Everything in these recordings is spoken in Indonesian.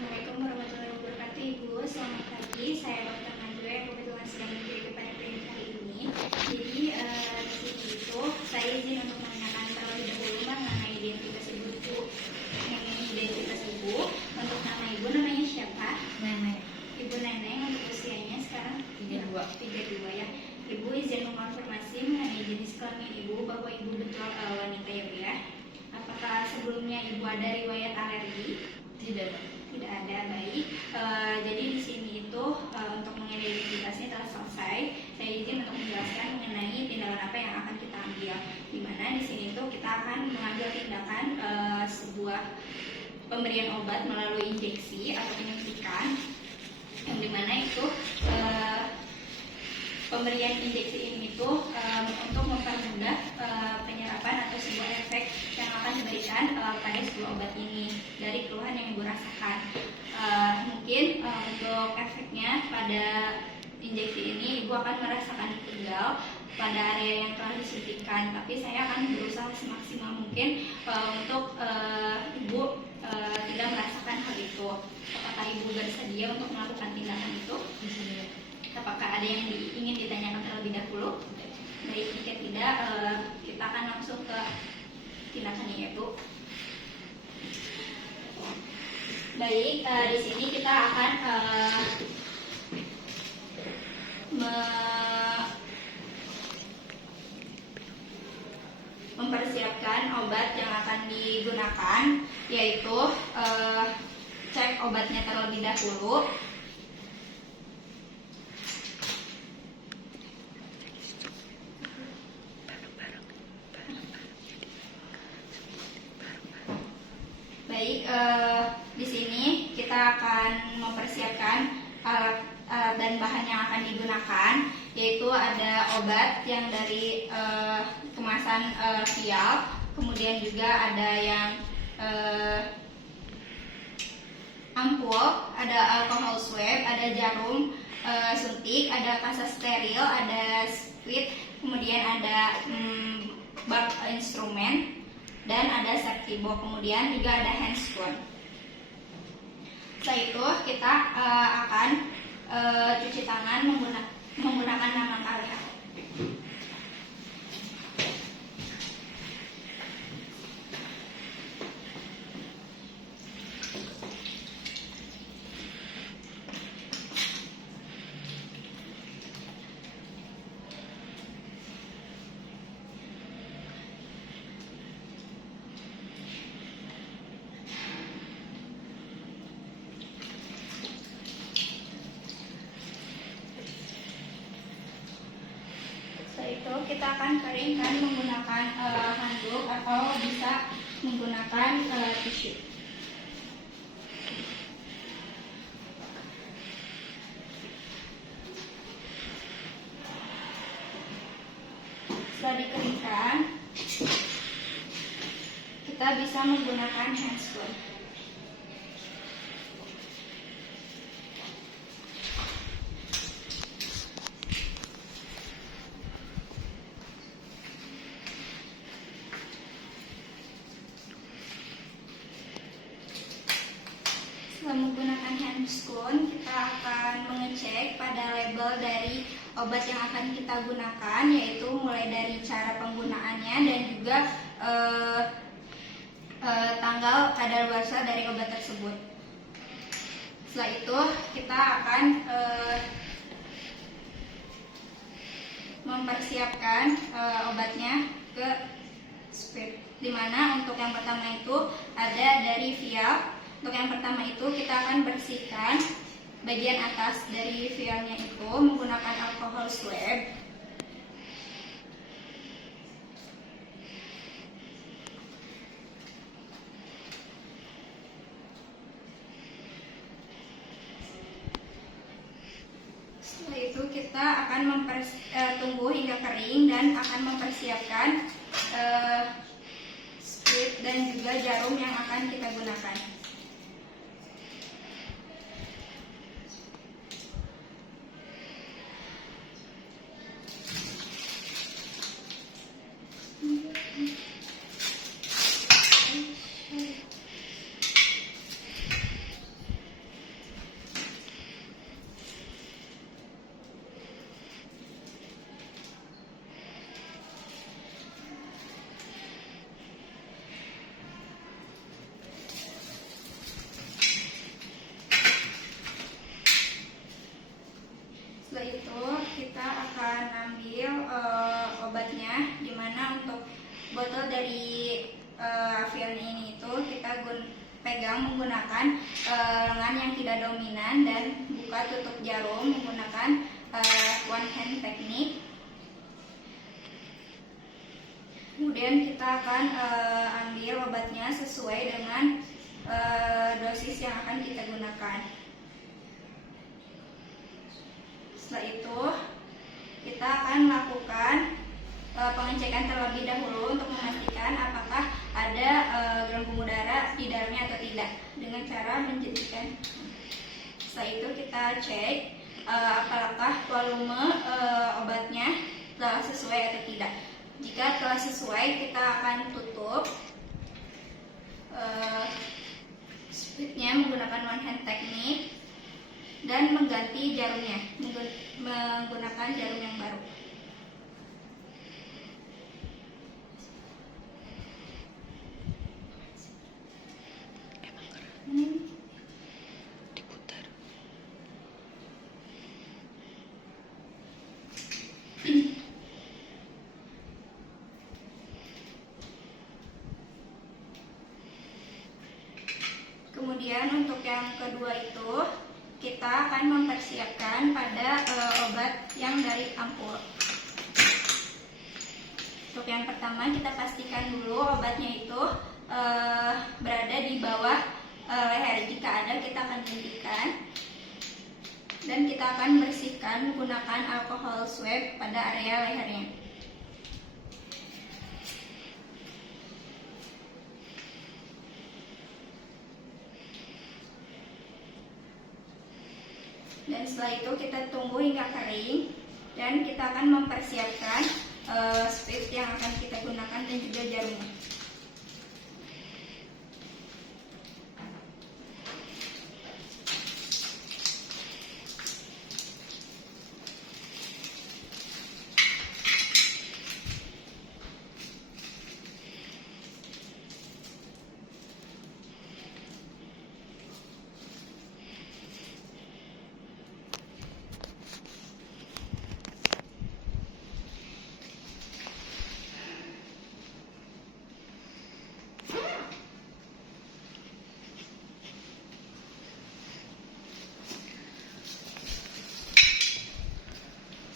Assalamualaikum warahmatullahi wabarakatuh. Ibu, selamat pagi. Saya Dr. Najwa yang kebetulan sedang menjadi kepada klinik hari ini. Jadi di sini itu saya izin untuk menanyakan terlebih dahulu mengenai identitas ibu. Identitas ibu. Untuk nama ibu namanya siapa? Nenek. Ibu Nenek. Untuk usianya sekarang 32 ya. Ibu izin mengonfirmasi mengenai jenis kelamin ibu bahwa ibu betul wanita ya Bu ya. Apakah sebelumnya ibu ada riwayat alergi? Tidak. Tidak ada, baik. Jadi di sini itu untuk mengenai identitasnya telah selesai. Saya izin untuk menjelaskan mengenai tindakan apa yang akan kita ambil. Di mana di sini itu kita akan mengambil tindakan sebuah pemberian obat melalui injeksi atau penyuntikan, yang dimana itu pemberian injeksi ini itu untuk mempermudah penyerapan atau sebuah efek yang akan diberikan pada sebuah obat ini dari keluhan yang ibu rasakan. Mungkin untuk efeknya pada injeksi ini ibu akan merasakan pegal pada area yang telah disuntikan, tapi saya akan berusaha semaksimal mungkin untuk ibu tidak merasakan hal itu. Apakah ibu bersedia untuk melakukan tindakan itu? Bisa. Apakah ada yang ingin ditanyakan terlebih dahulu? Baik, jika tidak, kita akan langsung ke tindakannya ya Bu. Baik, di sini kita akan mempersiapkan obat yang akan digunakan, yaitu cek obatnya terlebih dahulu. Baik, di sini kita akan mempersiapkan alat dan bahan yang akan digunakan, yaitu ada obat yang dari kemasan vial, kemudian juga ada yang ampul, ada alkohol swab, ada jarum suntik, ada kasa steril, ada squid, kemudian ada bak instrumen, dan ada safety box, kemudian juga ada handscoon. Setelah itu kita akan cuci tangan menggunakan tangan alih. Itu kita akan keringkan menggunakan handuk atau bisa menggunakan tisu. Setelah dikeringkan, kita bisa menggunakan handscoon. Menggunakan handscoon, kita akan mengecek pada label dari obat yang akan kita gunakan, yaitu mulai dari cara penggunaannya dan juga tanggal kadaluarsa dari obat tersebut. Setelah itu kita akan mempersiapkan obatnya ke squib, dimana untuk yang pertama itu ada dari vial. Untuk yang pertama itu kita akan bersihkan bagian atas dari vialnya itu menggunakan alkohol swab. Setelah itu kita akan tunggu hingga kering dan akan mempersiapkan squib dan juga jarum yang akan kita gunakan. dimana untuk botol dari Avian ini itu kita pegang menggunakan lengan yang tidak dominan dan buka tutup jarum menggunakan one hand technique. Kemudian kita akan ambil obatnya sesuai dengan dosis yang akan kita gunakan. Setelah itu kita akan lakukan pengecekan terlebih dahulu untuk memastikan apakah ada gelembung udara di dalamnya atau tidak dengan cara menjadikan. Setelah itu kita cek apakah volume obatnya telah sesuai atau tidak. Jika telah sesuai, kita akan tutup speednya menggunakan one hand technique dan mengganti jarumnya menggunakan jarum yang baru. Diputar. Kemudian untuk yang kedua itu kita akan mempersiapkan pada obat yang dari ampul. Untuk yang pertama kita pastikan dulu obatnya itu berada di bawah leher. Jika ada kita akan hentikan dan kita akan bersihkan menggunakan alkohol swab pada area lehernya. Dan setelah itu kita tunggu hingga kering dan kita akan mempersiapkan speed yang akan kita gunakan dan juga jarumnya.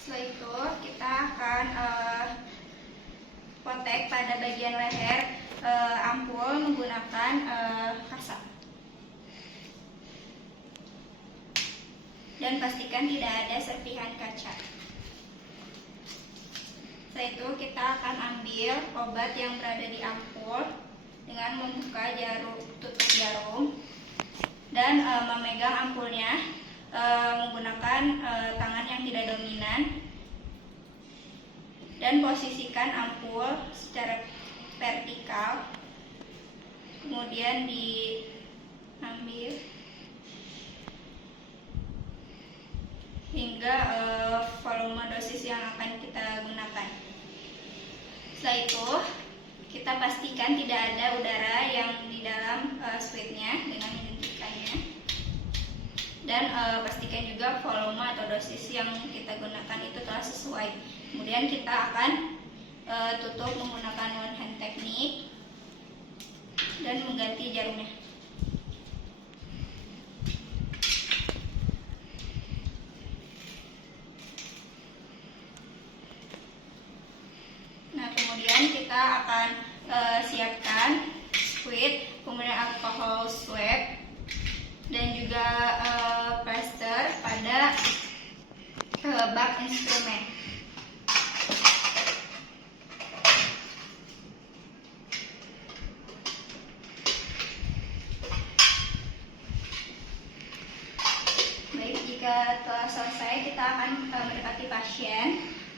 Setelah itu kita akan potek pada bagian leher ampul menggunakan kasa. Dan pastikan tidak ada serpihan kaca. Setelah itu kita akan ambil obat yang berada di ampul dengan membuka tutup jarum dan memegang ampulnya menggunakan tangan yang tidak dominan dan posisikan ampul secara vertikal, kemudian diambil hingga volume dosis yang akan kita gunakan. Setelah itu kita pastikan tidak ada udara yang di dalam speednya dengan menyuntikkannya. Dan pastikan juga volume atau dosis yang kita gunakan itu telah sesuai. Kemudian kita akan tutup menggunakan one hand technique dan mengganti jarumnya. Nah, kemudian kita akan siapkan squid, kemudian alcohol swab dan juga plaster pada bak instrumen. Baik, jika telah selesai kita akan mendekati pasien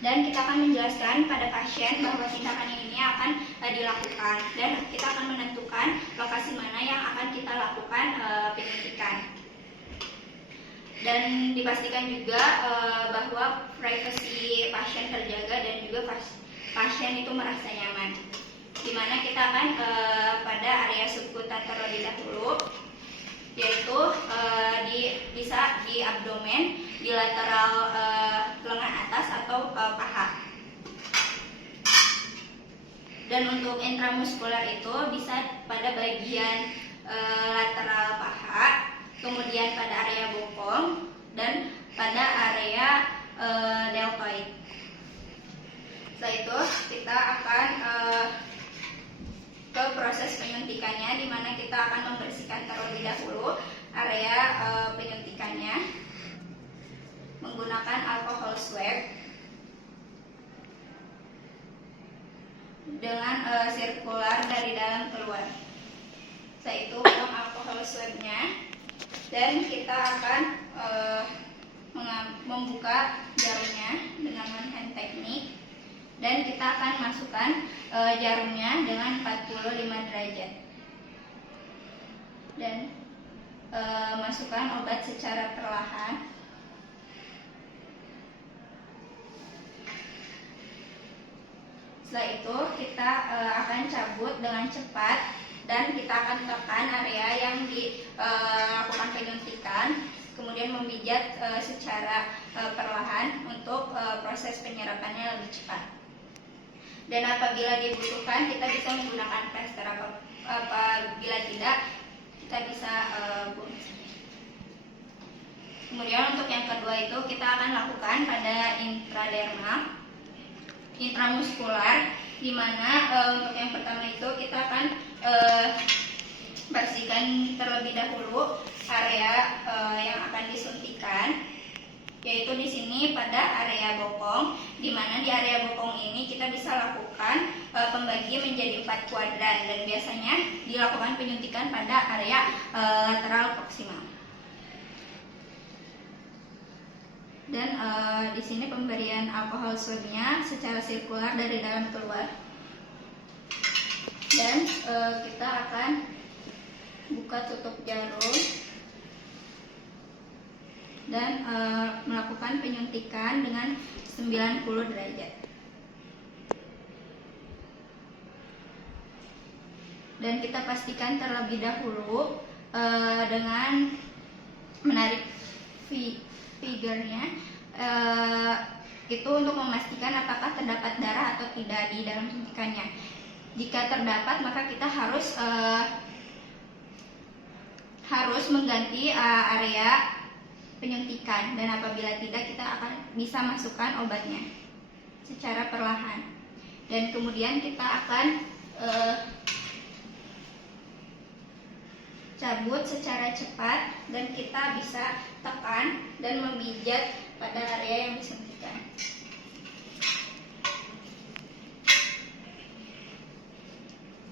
dan kita akan menjelaskan pada pasien bahwa tindakan ini akan dilakukan dan kita akan menentukan lokasi mana yang akan kita lakukan penyuntikan. Dan dipastikan juga bahwa privasi pasien terjaga dan juga pasien itu merasa nyaman. Dimana kita akan pada area subkutan terlebih dahulu, yaitu bisa di abdomen, di lateral lengan atas atau paha. Dan untuk intramuskuler itu bisa pada bagian lateral paha, kemudian pada area bokong, dan pada area deltoid. Setelah itu kita akan ke proses penyuntikannya, di mana kita akan membersihkan terlebih dahulu area penyuntikannya menggunakan alkohol swab dengan sirkular dari dalam keluar. Setelah itu buang alkohol swabnya, dan kita akan membuka jarumnya dengan one hand teknik, dan kita akan masukkan jarumnya dengan 45 derajat, dan masukkan obat secara perlahan. Setelah itu kita akan cabut dengan cepat, dan kita akan tekan area yang dilakukan penyuntikan, kemudian memijat secara perlahan untuk proses penyerapannya lebih cepat. Dan apabila dibutuhkan kita bisa menggunakan plester, apabila tidak kita bisa buang. Kemudian untuk yang kedua itu kita akan lakukan pada intramuskular, di mana untuk yang pertama itu kita akan bersihkan terlebih dahulu area yang akan disuntikan, yaitu di sini pada area bokong, di mana di area bokong ini kita bisa lakukan pembagi menjadi 4 kuadran, dan biasanya dilakukan penyuntikan pada area lateral proksimal. Dan di sini pemberian alkohol swabnya secara sirkular dari dalam keluar, dan kita akan buka tutup jarum dan melakukan penyuntikan dengan 90 derajat. Dan kita pastikan terlebih dahulu dengan menarik figurnya itu untuk memastikan apakah terdapat darah atau tidak di dalam suntikannya. Jika terdapat, maka kita harus mengganti area penyuntikan, dan apabila tidak kita akan bisa masukkan obatnya secara perlahan, dan kemudian kita akan cabut secara cepat, dan kita bisa tekan dan memijat pada area yang disuntikan.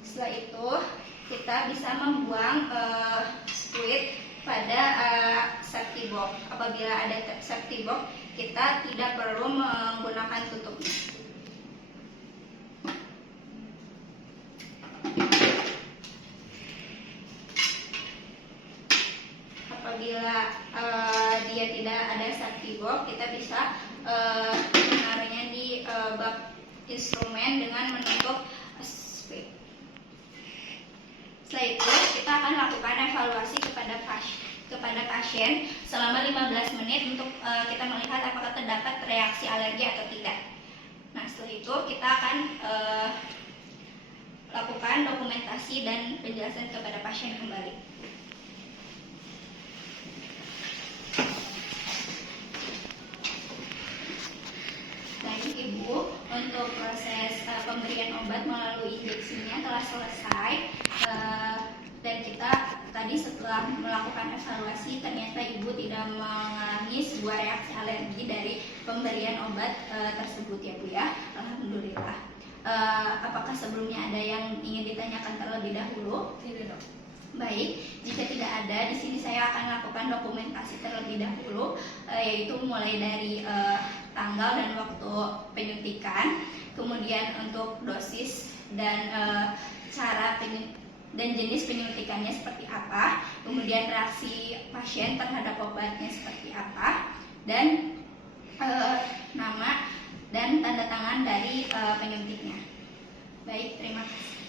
Setelah itu kita bisa membuang squid pada safety box. Apabila ada safety box, kita tidak perlu menggunakan tutupnya. Apabila dia tidak ada safety box, kita bisa menaruhnya di bak instrumen dengan menutup squid. Setelah itu kita akan lakukan evaluasi kepada pasien selama 15 menit untuk kita melihat apakah terdapat reaksi alergi atau tidak. Nah, setelah itu kita akan lakukan dokumentasi dan penjelasan kepada pasien kembali. Baik Ibu, untuk proses pemberian obat melalui injeksinya telah selesai, dan kita tadi setelah melakukan evaluasi ternyata Ibu tidak mengalami sebuah reaksi alergi dari pemberian obat tersebut ya Bu ya. Alhamdulillah. Apakah sebelumnya ada yang ingin ditanyakan terlebih dahulu? Tidak dok. Baik, jika tidak ada, di sini saya akan lakukan dokumentasi terlebih dahulu, yaitu mulai dari tanggal dan waktu penyuntikan, kemudian untuk dosis dan cara dan jenis penyuntikannya seperti apa, kemudian reaksi pasien terhadap obatnya seperti apa, dan nama dan tanda tangan dari penyuntiknya. Baik, terima kasih.